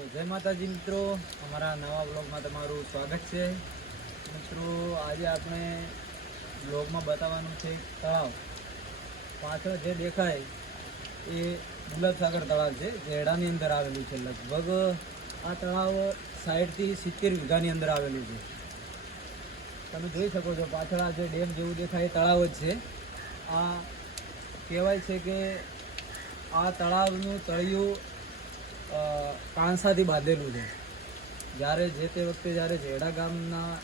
જય માતાજી મિત્રો. અમારા નવા બ્લોગમાં તમારું સ્વાગત છે. મિત્રો, આજે આપણે બ્લોગમાં બતાવવાનું છે તળાવ. પાછળ જે દેખાય એ ગુલાબસાગર તળાવ છે, જે હેડાની અંદર આવેલું છે. લગભગ આ તળાવ સાઈડથી સિત્તેર વીઘાની અંદર આવેલું છે. તમે જોઈ શકો છો, પાછળ આ જે ડેમ જેવું દેખાય એ તળાવ જ છે. આ કહેવાય છે કે આ તળાવનું તળિયું કાંસાથી બાંધેલું છે. જ્યારે જે તે વખતે જ્યારે જેડા ગામના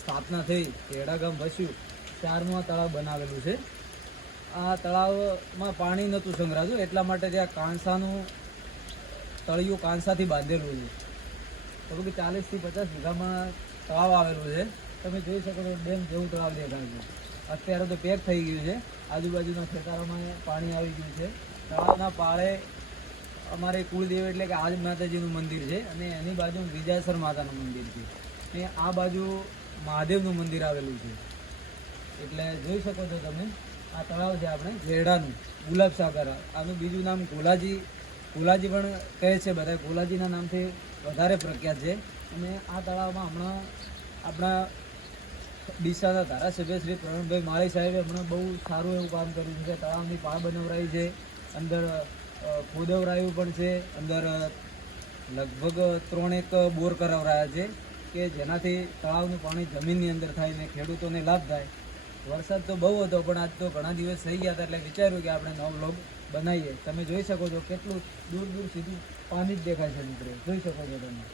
સ્થાપના થઈ, જેડા ગામ વસ્યું, ત્યારનું આ તળાવ બનાવેલું છે. આ તળાવમાં પાણી નહોતું સંગ્રહાતું, એટલા માટે ત્યાં કાંસાનું તળિયું કાંસાથી બાંધેલું છે. લગભગ ચાલીસથી પચાસ વીઘામાં તળાવ આવેલું છે. તમે જોઈ શકો છો, ડેમ જેવું તળાવ દેખાય છે. અત્યારે તો પેક થઈ ગયું છે. આજુબાજુના ખેતરોમાં પાણી આવી ગયું છે. તળાવના પાળે અમારે કુળદેવ એટલે કે આજ માતાજીનું મંદિર છે અને એની બાજુ વિજાસર માતાનું મંદિર છે. ને આ બાજુ મહાદેવનું મંદિર આવેલું છે. એટલે જોઈ શકો છો તમે, આ તળાવ છે આપણે ઝેરડાનું ગુલાબ સાગર. આનું બીજું નામ કોલાજી કોલાજી પણ કહે છે બધા કોલાજીના નામથી વધારે પ્રખ્યાત છે. અને આ તળાવમાં હમણાં આપણા ડીસાના ધારાસભ્ય શ્રી પ્રવીણભાઈ માળી સાહેબે હમણાં બહુ સારું એવું કામ કર્યું છે. તળાવની પાળ બનાવરાઈ છે. અંદર ખોદવરાયું પણ છે. અંદર લગભગ ત્રણેક બોર કરાવરાયા છે કે જેનાથી તળાવનું પાણી જમીનની અંદર થાય ને ખેડૂતોને લાભ થાય. વરસાદ તો બહુ હતો, પણ આજ તો ઘણા દિવસ થઈ ગયા હતા એટલે વિચાર્યું કે આપણે નવો બ્લોગ બનાવીએ. તમે જોઈ શકો છો કેટલું દૂર દૂર સુધી પાણી જ દેખાય છે મિત્રો જોઈ શકો છો તમે.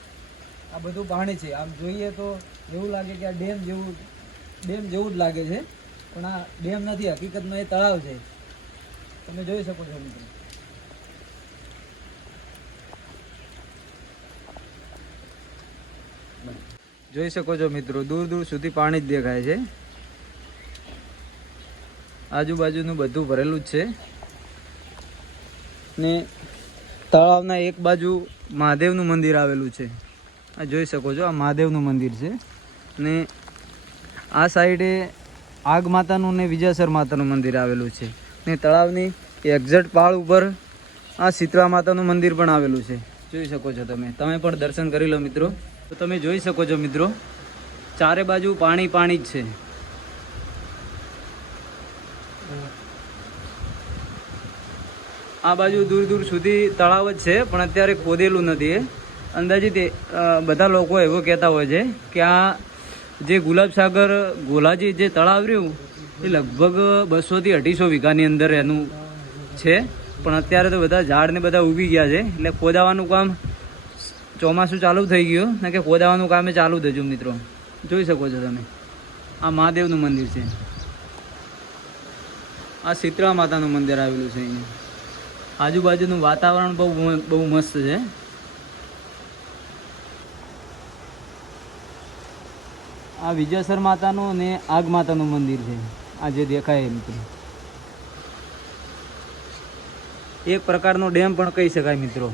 આ બધું પાણી છે. આમ જોઈએ તો એવું લાગે કે આ ડેમ જેવું ડેમ જેવું જ લાગે છે. પણ આ ડેમ નથી. હકીકતમાં એ તળાવ છે. તમે જોઈ શકો છો મિત્રો. જોઈ શકો છો મિત્રો, દૂર દૂર સુધી પાણી જ દેખાય છે. આજુબાજુનું બધું ભરેલું જ છે. ને તળાવના એક બાજુ મહાદેવનું મંદિર આવેલું છે. આ જોઈ શકો છો, આ મહાદેવનું મંદિર છે. ને આ સાઈડે આગ માતાનું ને વિજયસર માતાનું મંદિર આવેલું છે. ને તળાવની એક્ઝેક્ટ પાળ ઉપર આ શીતળા માતાનું મંદિર પણ આવેલું છે. જોઈ શકો છો તમે. તમે પણ દર્શન કરી લો મિત્રો. તો તમે જોઈ શકો છો મિત્રો, ચારે બાજુ પાણી પાણી જ છે. આ બાજુ દૂર દૂર સુધી તળાવ જ છે, પણ અત્યારે ખોદેલું નથી અંદાજિત બધા લોકો એવો કહેતા હોય છે કે આ જે ગુલાબસાગર ગોલાજી જે તળાવ રહ્યું, એ લગભગ બસોથી અઢીસો વીઘાની અંદર એનું છે. પણ અત્યારે તો બધા ઝાડને બધા ઊગી ગયા છે, એટલે ખોદાવાનું કામ ચોમાસું ચાલુ થઈ ગયું. ને કે ખોદાવાનું કામે ચાલુ થયું મિત્રો. જોઈ શકો છો તમે. આ મહાદેવનું મંદિર છે. આ શીતળા માતાનું મંદિર આવેલું છે અહીંયા. આજુબાજુનું વાતાવરણ બહુ બહુ મસ્ત છે. આ વિજયસર માતાનું અને આગ માતાનું મંદિર છે. આ જે દેખાય મિત્રો. એક પ્રકારનો ડેમ પણ કહી શકાય મિત્રો.